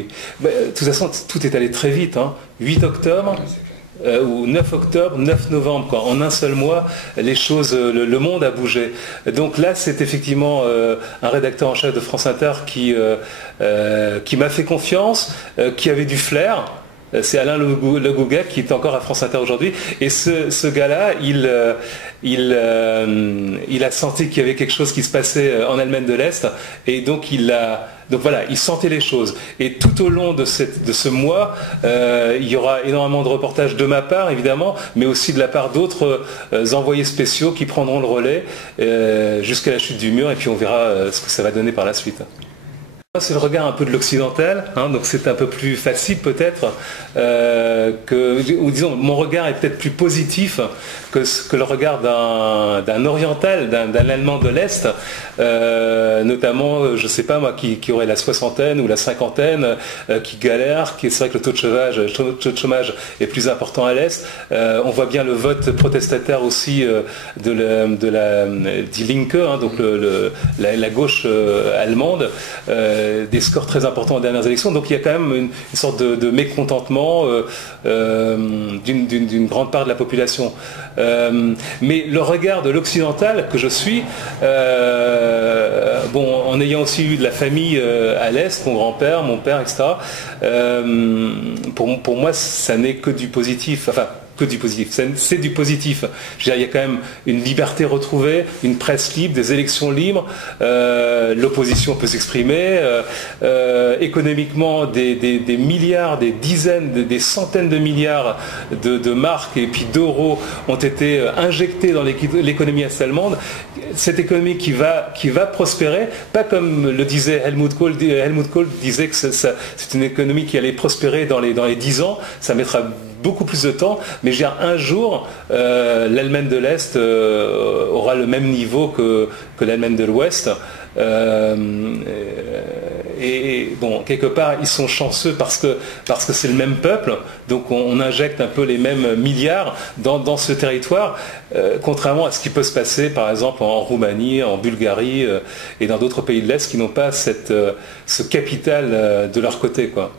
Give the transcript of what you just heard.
oui. Bah, de toute façon, tout est allé très vite. Hein. 8 octobre, ou 9 octobre, 9 novembre, quoi. En un seul mois, les choses, le monde a bougé. Donc là, c'est effectivement un rédacteur en chef de France Inter qui m'a fait confiance, qui avait du flair. C'est Alain Le Gouguet qui est encore à France Inter aujourd'hui. Et ce gars-là, il a senti qu'il y avait quelque chose qui se passait en Allemagne de l'Est. Et donc donc voilà, il sentait les choses. Et tout au long de ce mois, il y aura énormément de reportages de ma part, évidemment, mais aussi de la part d'autres envoyés spéciaux qui prendront le relais jusqu'à la chute du mur. Et puis on verra ce que ça va donner par la suite. C'est le regard un peu de l'occidental, hein, donc c'est un peu plus facile peut-être, ou disons, mon regard est peut-être plus positif que le regard d'un oriental, d'un Allemand de l'Est, notamment, je ne sais pas moi, qui aurait la soixantaine ou la cinquantaine, qui galère, c'est vrai que le taux de chômage est plus important à l'Est. On voit bien le vote protestataire aussi Die Linke, hein, donc la gauche allemande, des scores très importants aux dernières élections. Donc il y a quand même une sorte de mécontentement d'une grande part de la population. Mais le regard de l'occidental que je suis, en ayant aussi eu de la famille à l'Est, mon grand-père, mon père, etc., pour moi, ça n'est que du positif. Enfin, que du positif. C'est du positif. Je veux dire, il y a quand même une liberté retrouvée, une presse libre, des élections libres, l'opposition peut s'exprimer, économiquement des milliards, des dizaines, des centaines de milliards de marques et puis d'euros ont été injectés dans l'économie est-allemande. Cette économie qui va prospérer, pas comme le disait Helmut Kohl. Helmut Kohl disait que c'est une économie qui allait prospérer dans les 10 ans, ça mettra beaucoup plus de temps, mais un jour, l'Allemagne de l'Est aura le même niveau que l'Allemagne de l'Ouest. Et bon, quelque part, ils sont chanceux parce que c'est le même peuple, donc on injecte un peu les mêmes milliards dans ce territoire, contrairement à ce qui peut se passer, par exemple, en Roumanie, en Bulgarie et dans d'autres pays de l'Est qui n'ont pas ce capital de leur côté, quoi.